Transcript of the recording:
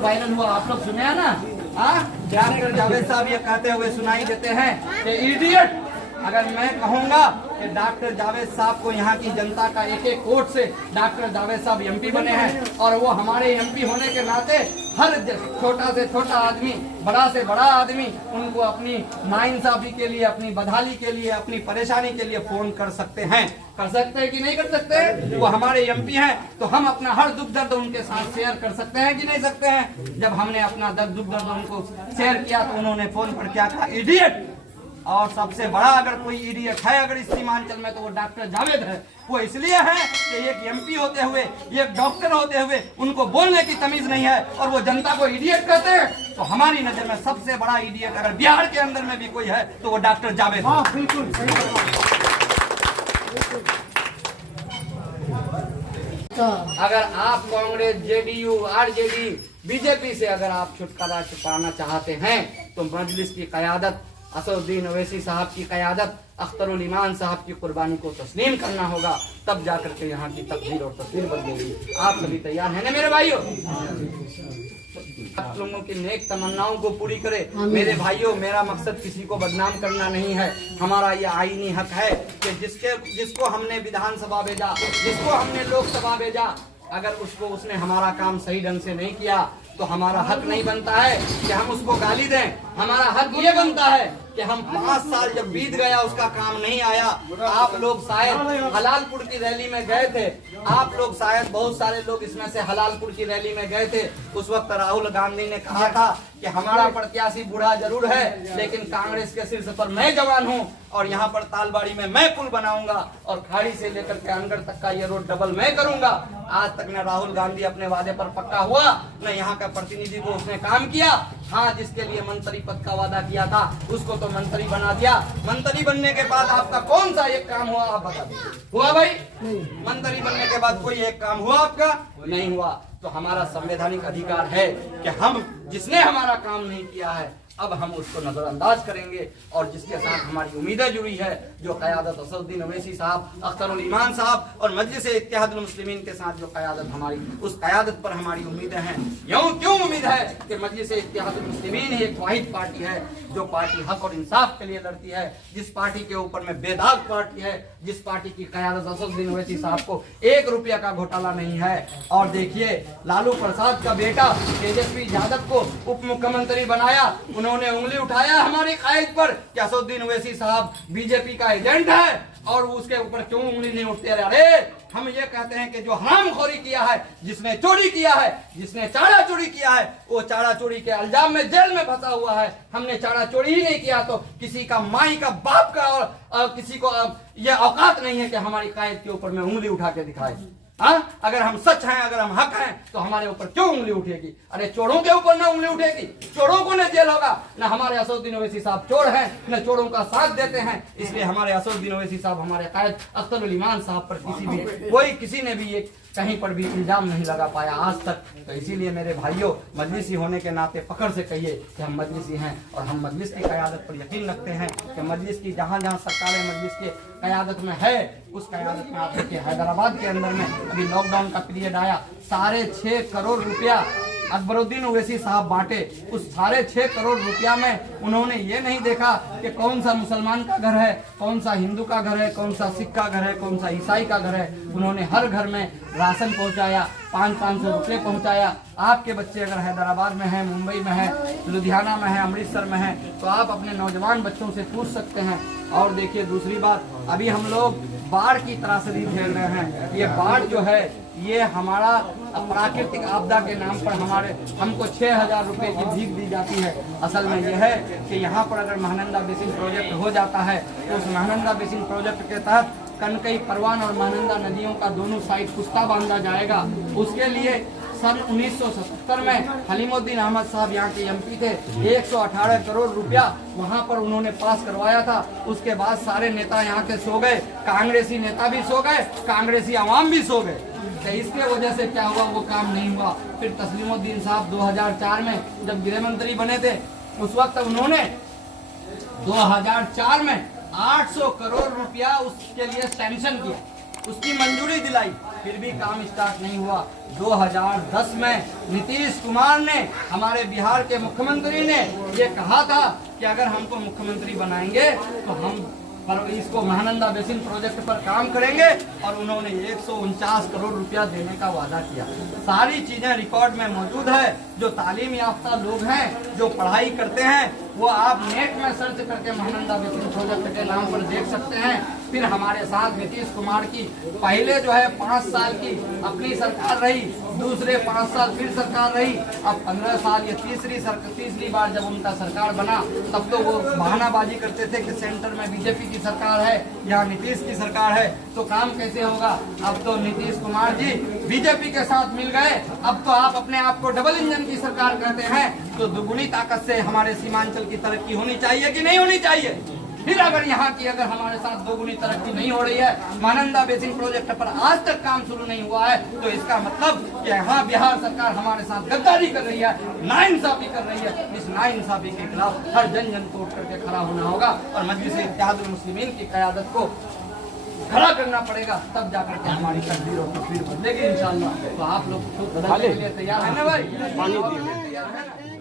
Viral हुआ, आप लोग सुने हैं ना? डॉक्टर जावेद साहब ये कहते हुए सुनाई देते हैं कि इडियट, अगर मैं कहूंगा कि डॉक्टर जावेद साहब को यहाँ की जनता का एक एक वोट से डॉक्टर जावेद साहब एमपी बने हैं और वो हमारे एमपी होने के नाते हर छोटा से छोटा आदमी, बड़ा से बड़ा आदमी उनको अपनी नाइंसाफी के लिए, अपनी बदहाली के लिए, अपनी परेशानी के लिए फोन कर सकते हैं। कर सकते हैं कि नहीं कर सकते? वो हमारे एमपी हैं तो हम अपना हर दुख दर्द उनके साथ शेयर कर सकते हैं कि नहीं सकते हैं? जब हमने अपना दुख दर्द उनको शेयर किया तो उन्होंने फोन पर क्या कहा? इडियट। और सबसे बड़ा अगर कोई इडियट है अगर इस सीमांचल में तो वो डॉक्टर जावेद है। वो इसलिए है कि एक एमपी होते हुए, एक डॉक्टर होते हुए उनको बोलने की तमीज नहीं है और वो जनता को इडियट कहते हैं। तो हमारी नजर में सबसे बड़ा इडियट अगर बिहार के अंदर में भी कोई है तो वो डॉक्टर जावेद है। बिल्कुल अगर आप कांग्रेस, जेडीयू, आरजेडी, बीजेपी से अगर आप छुटकारा पाना चाहते हैं तो मजलिस की क़यादत, असदुद्दीन ओवैसी साहब की क़यादत, अख्तरुल ईमान साहब की कुर्बानी को तस्लीम करना होगा, तब जाकर के यहाँ की तकदीर और तस्वीर बदलेगी। आप सभी तैयार हैं ना मेरे भाइयों? आप लोगों की नेक तमन्नाओं को पूरी करे। मेरे भाइयों, मेरा मकसद किसी को बदनाम करना नहीं है। हमारा ये आईनी हक है कि जिसको हमने विधानसभा भेजा, जिसको हमने लोकसभा भेजा, अगर उसने हमारा काम सही ढंग से नहीं किया तो हमारा हक नहीं बनता है कि हम उसको गाली दें। हमारा हक ये बनता है कि हम 5 साल जब बीत गया उसका काम नहीं आया। आप लोग शायद हलालपुर की रैली में गए थे, आप लोग शायद बहुत सारे लोग इसमें से हलालपुर की रैली में गए थे। उस वक्त राहुल गांधी ने कहा था कि हमारा प्रत्याशी बूढ़ा जरूर है लेकिन कांग्रेस के शीर्ष पर मैं जवान हूं और यहाँ पर तालबाड़ी में मैं पुल बनाऊंगा और खाड़ी से लेकर के अनगढ़ तक का ये रोड डबल मैं करूंगा। आज तक न राहुल गांधी अपने वादे पर पक्का हुआ, न यहाँ का प्रतिनिधि को उसने काम किया। हाँ, जिसके लिए मंत्री पद का वादा किया था उसको तो मंत्री बना दिया। मंत्री बनने के बाद आपका कौन सा एक काम हुआ आप बता दीजिए? हुआ भाई? मंत्री बनने के बाद कोई एक काम हुआ आपका? नहीं हुआ। तो हमारा संवैधानिक अधिकार है कि हम जिसने हमारा काम नहीं किया है अब हम उसको नजरअंदाज करेंगे और जिसके साथ हमारी उम्मीदें जुड़ी है, जो क़यादत असदुद्दीन ओवैसी साहब, अख्तरुल ईमान साहब और मजलिस इत्तेहादुल मुस्लिमीन के साथ जो क़यादत हमारी, उस क़यादत पर हमारी उम्मीदें हैं। क्यों उम्मीद है कि मजलिस इत्तेहादुल मुस्लिमीन ही एक वाहिद पार्टी है जो पार्टी हक और इंसाफ के लिए लड़ती है, जिस पार्टी के ऊपर में बेदाग पार्टी है, जिस पार्टी की क़यादत असदुद्दीन ओवैसी साहब को 1 रुपया का घोटाला नहीं है। और देखिए, लालू प्रसाद का बेटा तेजस्वी यादव को उप मुख्यमंत्री बनाया, उन्होंने उंगली उठाया हमारे कायद पर कि असदुद्दीन ओवैसी साहब बीजेपी का एजेंट है और उसके ऊपर क्यों उंगली नहीं उठती? अरे हम ये कहते हैं कि जो हरामखोरी किया है, जिसने चोरी किया है, जिसने चाड़ा चोरी किया है, वो चाड़ा चोरी के इल्जाम में जेल में फंसा हुआ है। हमने चाड़ा चोरी ही नहीं किया तो किसी का माई का बाप का और किसी को ये औकात नहीं है कि हमारी कायद के ऊपर में उंगली उठा के दिखाए। अगर हम सच हैं, अगर हम हक हैं तो हमारे ऊपर क्यों उंगली उठेगी? अरे चोरों के ऊपर ना उंगली उठेगी, चोरों को न जेल होगा। न हमारे असदुद्दीन ओवैसी साहब चोर हैं, न चोरों का साथ देते हैं। इसलिए हमारे असदुद्दीन ओवैसी साहब, हमारे कायद अख्तरुल ईमान साहब पर किसी ने भी एक कहीं पर भी इल्जाम नहीं लगा पाया आज तक। तो इसीलिए मेरे भाइयों, मजलिसी होने के नाते फख्र से कहिए कि हम मजलिसी हैं और हम मजलिस की क़यादत पर यकीन रखते हैं कि मजलिस की जहाँ जहाँ सरकारें मजलिस के क़यादत में है, उस क़यादत में आप देखिए हैदराबाद के अंदर में अभी लॉकडाउन का पीरियड आया, 6.5 करोड़ रुपया अकबरुद्दीन ओवैसी साहब बांटे। उस 6.5 करोड़ रुपया में उन्होंने ये नहीं देखा कि कौन सा मुसलमान का घर है, कौन सा हिंदू का घर है, कौन सा सिख का घर है, कौन सा ईसाई का घर है। उन्होंने हर घर में राशन पहुंचाया, 500 रुपये पहुंचाया। आपके बच्चे अगर हैदराबाद में हैं, मुंबई में है, लुधियाना में है, अमृतसर में है, तो आप अपने नौजवान बच्चों से पूछ सकते हैं। और देखिए दूसरी बात, अभी हम लोग बाढ़ की त्रासदी झेल रहे हैं। ये बाढ़ जो है ये हमारा प्राकृतिक आपदा के नाम पर हमको 6,000 रुपये की भीख दी जाती है। असल में यह है कि यहाँ पर अगर महानंदा बेसिन प्रोजेक्ट हो जाता है तो उस महानंदा बेसिन प्रोजेक्ट के तहत कनकई, परवान और महानंदा नदियों का दोनों साइड कुस्ता बांधा जाएगा। उसके लिए सन 1977 में हलीमुद्दीन अहमद साहब यहाँ के एमपी थे, 118 करोड़ रुपया वहाँ पर उन्होंने पास करवाया था। उसके बाद सारे नेता यहाँ के सो गए, कांग्रेसी नेता भी सो गए, कांग्रेसी आवाम भी सो गए। तो इसके वजह से क्या हुआ, वो काम नहीं हुआ। फिर तस्लीमुद्दीन साहब 2004 में जब गृह मंत्री बने थे, उस वक्त उन्होंने 2004 में 800 करोड़ रुपया उसके लिए सैंक्शन किया। उसकी मंजूरी दिलाई, फिर भी काम स्टार्ट नहीं हुआ। 2010 में नीतीश कुमार ने, हमारे बिहार के मुख्यमंत्री ने ये कहा था कि अगर हमको मुख्यमंत्री बनाएंगे तो हम पर इसको महानंदा बेसिन प्रोजेक्ट पर काम करेंगे, और उन्होंने 149 करोड़ रुपया देने का वादा किया। सारी चीजें रिकॉर्ड में मौजूद है। जो तालीम याफ्ता लोग हैं, जो पढ़ाई करते हैं, वो आप नेट में सर्च करके महानंदा बेसिन प्रोजेक्ट के नाम पर देख सकते हैं। फिर हमारे साथ नीतीश कुमार की पहले जो है 5 साल की अपनी सरकार रही, दूसरे 5 साल फिर सरकार रही, अब 15 साल ये तीसरी बार जब उनका सरकार बना, तब तो वो बहानाबाजी करते थे कि सेंटर में बीजेपी की सरकार है, यहाँ नीतीश की सरकार है, तो काम कैसे होगा। अब तो नीतीश कुमार जी बीजेपी के साथ मिल गए, अब तो आप अपने आप को डबल इंजन की सरकार कहते हैं, तो दुगुनी ताकत से हमारे सीमांचल की तरक्की होनी चाहिए कि नहीं होनी चाहिए। फिर अगर यहाँ की अगर हमारे साथ दोगुनी तरक्की नहीं हो रही है, महानंदा बेसिन प्रोजेक्ट पर आज तक काम शुरू नहीं हुआ है, तो इसका मतलब कि यहाँ बिहार सरकार हमारे साथ गद्दारी कर रही है, नाइंसाफी कर रही है। इस नाइंसाफी के खिलाफ हर जन को उठ करके खड़ा होना होगा, और मजलिस इत्तेहादुल मुस्लिमीन की क़यादत को खड़ा करना पड़ेगा, तब जाकर के हमारी तकदीर और तकदीर बदलेगी इंशाअल्लाह। तो आप लोग खुद बदलने के लिए तैयार है ना भाई? तैयार है ना?